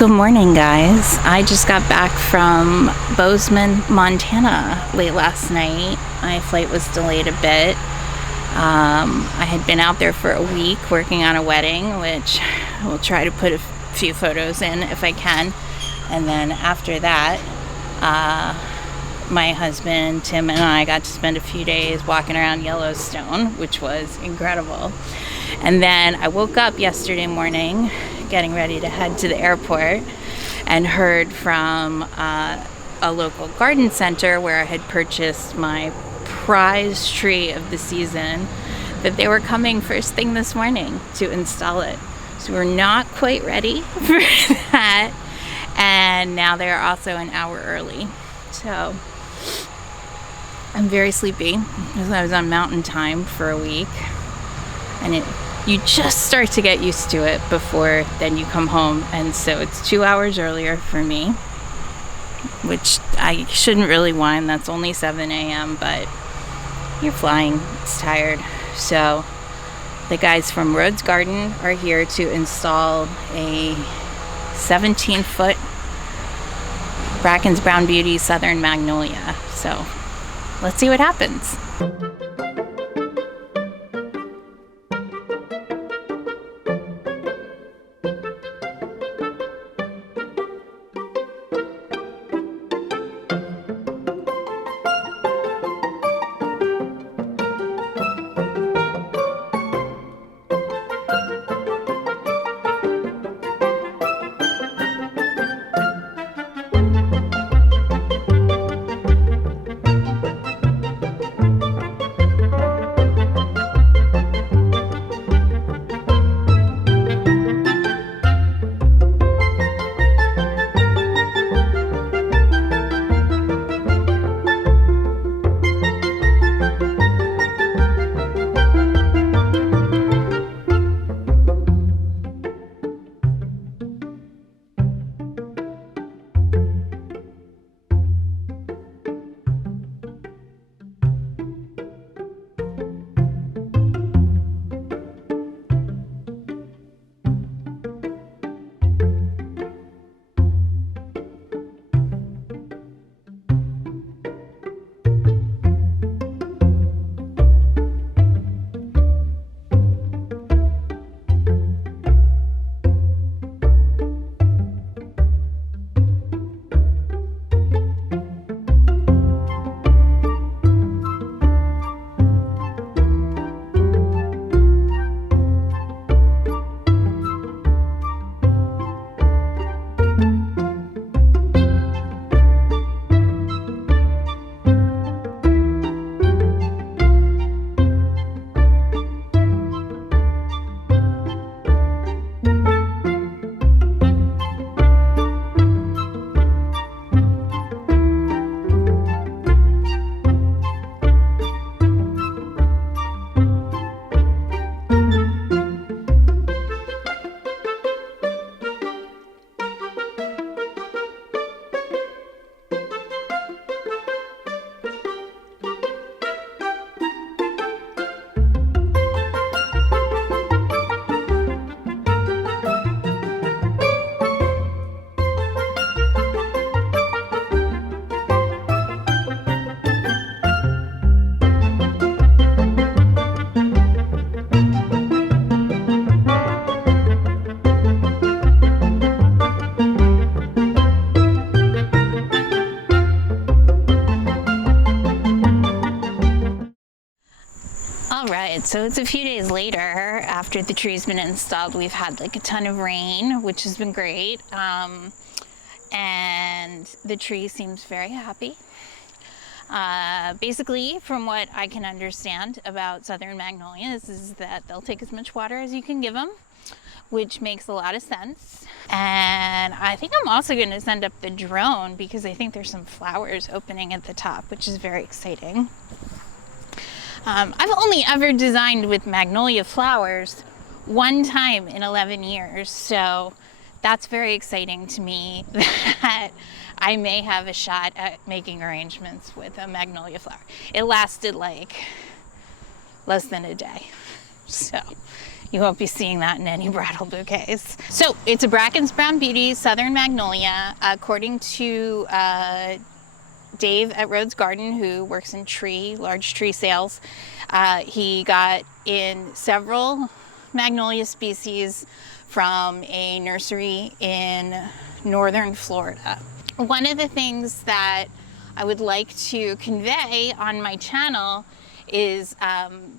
Good morning, guys. I just got back from Bozeman, Montana late last night. My flight was delayed a bit. I had been out there for a week working on a wedding, which I will try to put a few photos in if I can. And then after that, my husband, Tim, and I got to spend a few days walking around Yellowstone, which was incredible. And then I woke up yesterday morning getting ready to head to the airport and heard from a local garden center where I had purchased my prize tree of the season that they were coming first thing this morning to install it. So we're not quite ready for that. And now they're also an hour early. So I'm very sleepy because I was on mountain time for a week. And you just start to get used to it before then you come home. And so it's 2 hours earlier for me, which I shouldn't really whine. That's only 7 a.m., but you're flying. It's tired. So the guys from Rhodes Garden are here to install a 17-foot Bracken's Brown Beauty Southern Magnolia. So let's see what happens. So it's a few days later after the tree's been installed. We've had like a ton of rain, which has been great. And the tree seems very happy. Basically, from what I can understand about Southern Magnolias is that they'll take as much water as you can give them, which makes a lot of sense. And I think I'm also going to send up the drone because I think there's some flowers opening at the top, which is very exciting. I've only ever designed with magnolia flowers one time in 11 years, so that's very exciting to me that I may have a shot at making arrangements with a magnolia flower. It lasted like less than a day, so You won't be seeing that in any bridal bouquets. So it's a Bracken's Brown Beauty Southern Magnolia. According to Dave at Rhodes Garden, who works in large tree sales, he got in several magnolia species from a nursery in northern Florida. One of the things that I would like to convey on my channel is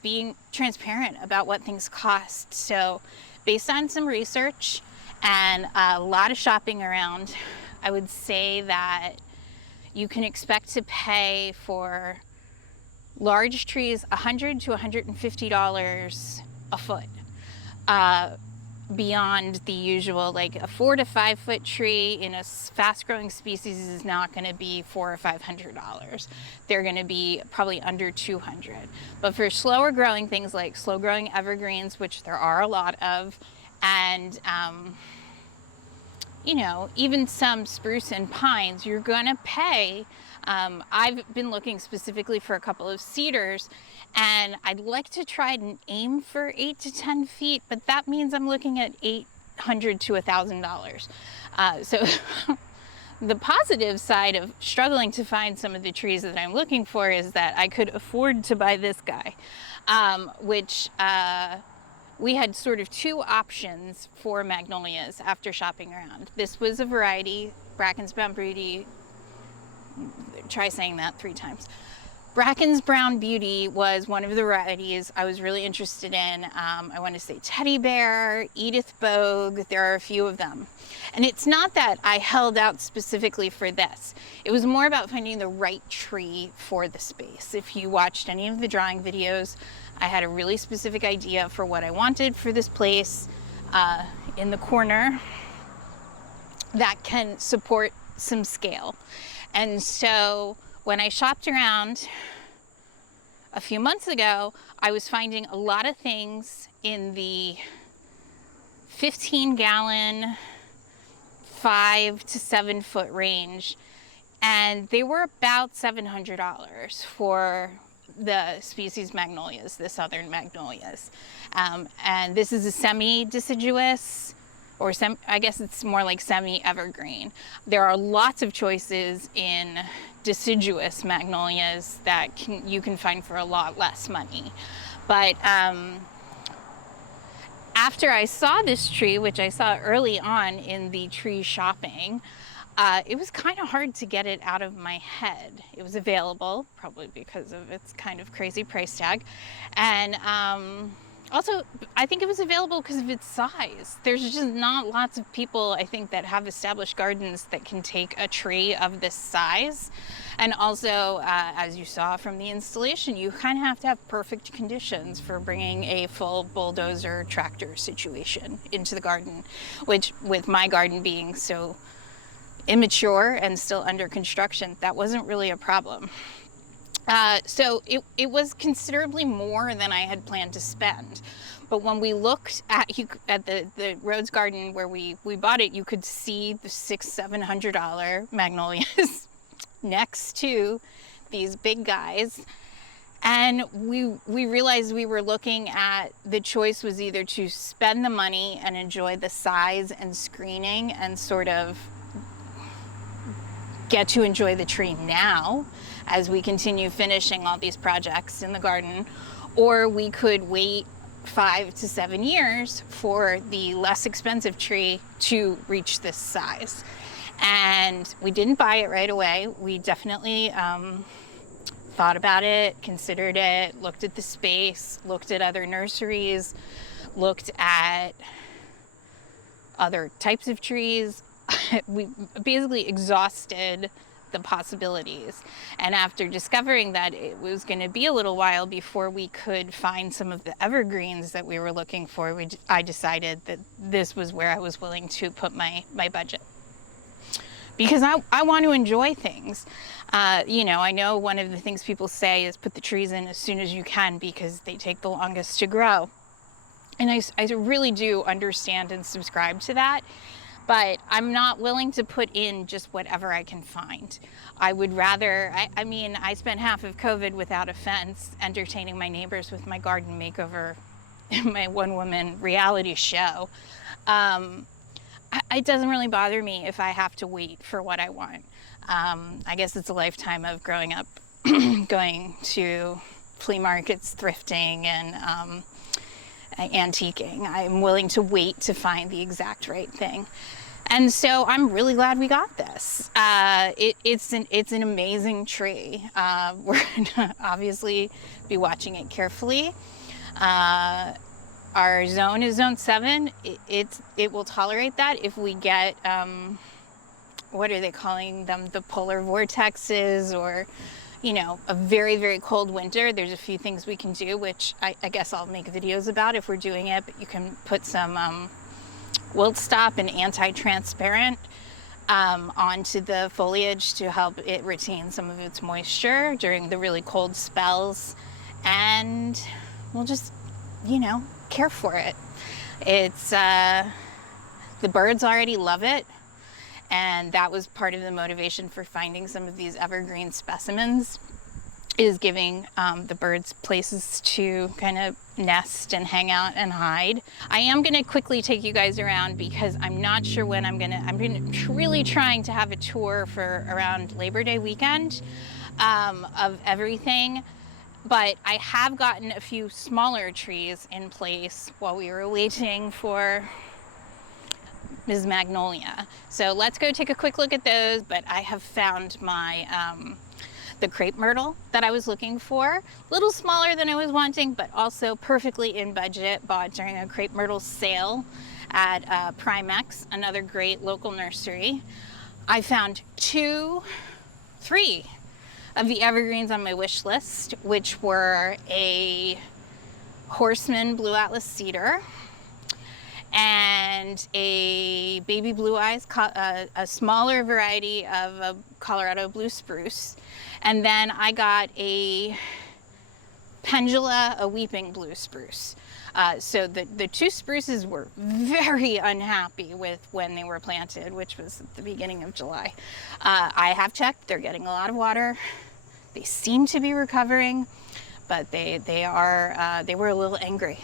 being transparent about what things cost. So based on some research and a lot of shopping around, I would say that you can expect to pay for large trees $100 to $150 a foot, beyond the usual. Like a 4 to 5 foot tree in a fast growing species is not going to be $400 or $500. They're going to be probably under 200. But for slower growing things like slow growing evergreens, which there are a lot of, and you know, even some spruce and pines, you're going to pay. I've been looking specifically for a couple of cedars, and I'd like to try and aim for 8 to 10 feet, but that means I'm looking at $800 to $1,000. So the positive side of struggling to find some of the trees that I'm looking for is that I could afford to buy this guy, which we had sort of two options for magnolias after shopping around. This was a variety, Bracken's Brown Beauty. Try saying that 3 times. Bracken's Brown Beauty was one of the varieties I was really interested in. I want to say Teddy Bear, Edith Bogue, there are a few of them. And it's not that I held out specifically for this. It was more about finding the right tree for the space. If you watched any of the drawing videos, I had a really specific idea for what I wanted for this place in the corner that can support some scale. And so when I shopped around a few months ago, I was finding a lot of things in the 15-gallon, 5 to 7 foot range, and they were about $700 for the species magnolias, the southern magnolias. And this is a semi-deciduous, or I guess it's more like semi-evergreen. There are lots of choices in deciduous magnolias that you can find for a lot less money. But after I saw this tree, which I saw early on in the tree shopping, it was kind of hard to get it out of my head. It was available, probably because of its kind of crazy price tag. And also, I think it was available because of its size. There's just not lots of people, I think, that have established gardens that can take a tree of this size. And also, as you saw from the installation, you kind of have to have perfect conditions for bringing a full bulldozer tractor situation into the garden, which with my garden being so immature and still under construction, that wasn't really a problem. So it was considerably more than I had planned to spend. But when we looked at the Rhodes Garden where we bought it, you could see the $600-700 magnolias next to these big guys. And we realized we were looking at, the choice was either to spend the money and enjoy the size and screening and sort of get to enjoy the tree now as we continue finishing all these projects in the garden, or we could wait 5 to 7 years for the less expensive tree to reach this size. And we didn't buy it right away. We definitely thought about it, considered it, looked at the space, looked at other nurseries, looked at other types of trees. We basically exhausted the possibilities. And after discovering that it was going to be a little while before we could find some of the evergreens that we were looking for, I decided that this was where I was willing to put my budget. Because I want to enjoy things. You know, I know one of the things people say is put the trees in as soon as you can because they take the longest to grow. And I really do understand and subscribe to that. But I'm not willing to put in just whatever I can find. I would rather, I mean, I spent half of COVID without a fence, entertaining my neighbors with my garden makeover my one-woman reality show. It doesn't really bother me if I have to wait for what I want. I guess it's a lifetime of growing up going to flea markets, thrifting, and antiquing. I'm willing to wait to find the exact right thing. And so I'm really glad we got this. It's an amazing tree. We're gonna obviously be watching it carefully. Our zone is zone 7. It will tolerate that if we get, what are they calling them? The polar vortexes, or, you know, a very, very cold winter. There's a few things we can do, which I guess I'll make videos about if we're doing it, but you can put some wilt stop and anti-transparent onto the foliage to help it retain some of its moisture during the really cold spells. And we'll just, you know, care for it. It's the birds already love it, and that was part of the motivation for finding some of these evergreen specimens, is giving the birds places to kind of nest and hang out and hide. I am going to quickly take you guys around because I'm not sure when I'm really trying to have a tour for around Labor Day weekend of everything. But I have gotten a few smaller trees in place while we were waiting for Ms. Magnolia. So let's go take a quick look at those. But I have found my the crepe myrtle that I was looking for. A little smaller than I was wanting, but also perfectly in budget. Bought during a crepe myrtle sale at Primex, another great local nursery. I found 3 of the evergreens on my wish list, which were a Horseman Blue Atlas cedar and a baby blue eyes, a smaller variety of a Colorado blue spruce. And then I got a pendula, a weeping blue spruce. So the 2 spruces were very unhappy with when they were planted, which was at the beginning of July. I have checked, they're getting a lot of water. They seem to be recovering, but they were a little angry.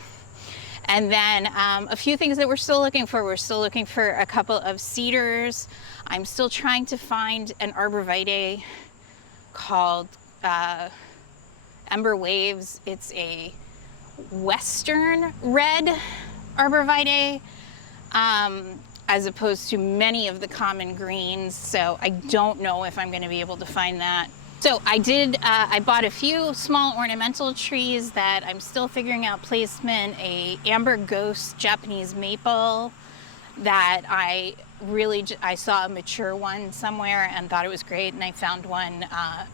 And then a few things that we're still looking for. We're still looking for a couple of cedars. I'm still trying to find an arborvitae called Ember Waves. It's a western red arborvitae, as opposed to many of the common greens. So I don't know if I'm going to be able to find that. So I bought a few small ornamental trees that I'm still figuring out placement. A amber ghost Japanese maple that I saw a mature one somewhere and thought it was great, and I found one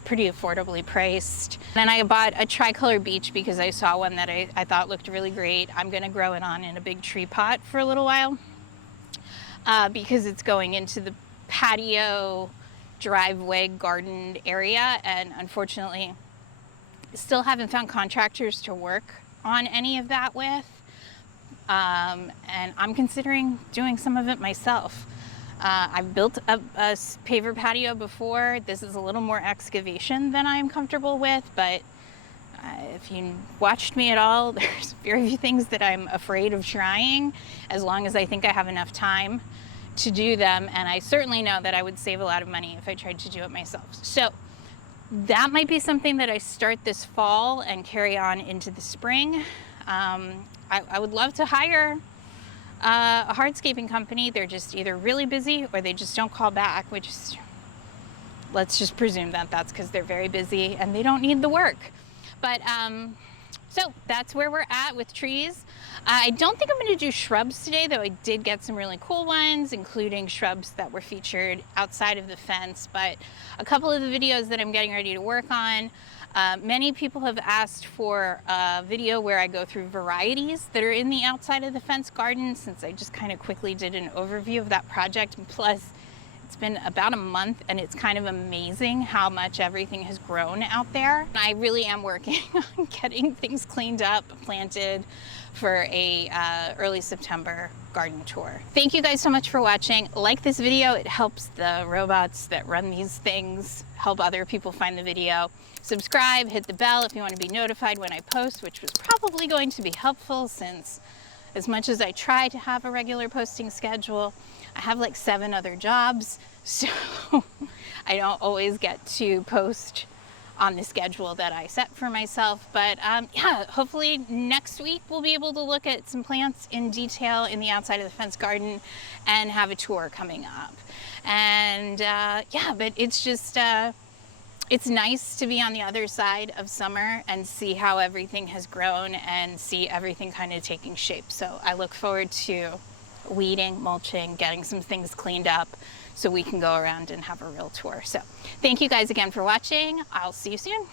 pretty affordably priced. Then I bought a tricolor beech because I saw one that I thought looked really great. I'm gonna grow it on in a big tree pot for a little while because it's going into the patio driveway garden area, and unfortunately still haven't found contractors to work on any of that with. And I'm considering doing some of it myself. I've built a paver patio before. This is a little more excavation than I'm comfortable with, but if you watched me at all, there's very few things that I'm afraid of trying, as long as I think I have enough time to do them. And I certainly know that I would save a lot of money if I tried to do it myself. So that might be something that I start this fall and carry on into the spring. I would love to hire a hardscaping company. They're just either really busy or they just don't call back, which is, let's just presume that that's because they're very busy and they don't need the work. But so that's where we're at with trees. I don't think I'm going to do shrubs today, though I did get some really cool ones, including shrubs that were featured outside of the fence. But a couple of the videos that I'm getting ready to work on, many people have asked for a video where I go through varieties that are in the outside of the fence garden, since I just kind of quickly did an overview of that project. And plus, It's been about a month, and it's kind of amazing how much everything has grown out there. I really am working on getting things cleaned up, planted for a early September garden tour. Thank you guys so much for watching. Like this video, it helps the robots that run these things help other people find the video. Subscribe, hit the bell if you want to be notified when I post, which was probably going to be helpful since as much as I try to have a regular posting schedule, I have like 7 other jobs, so I don't always get to post on the schedule that I set for myself. But yeah, hopefully next week we'll be able to look at some plants in detail in the outside of the fence garden and have a tour coming up. And yeah, but it's just, it's nice to be on the other side of summer and see how everything has grown and see everything kind of taking shape. So I look forward to weeding, mulching, getting some things cleaned up so we can go around and have a real tour. So thank you guys again for watching. I'll see you soon.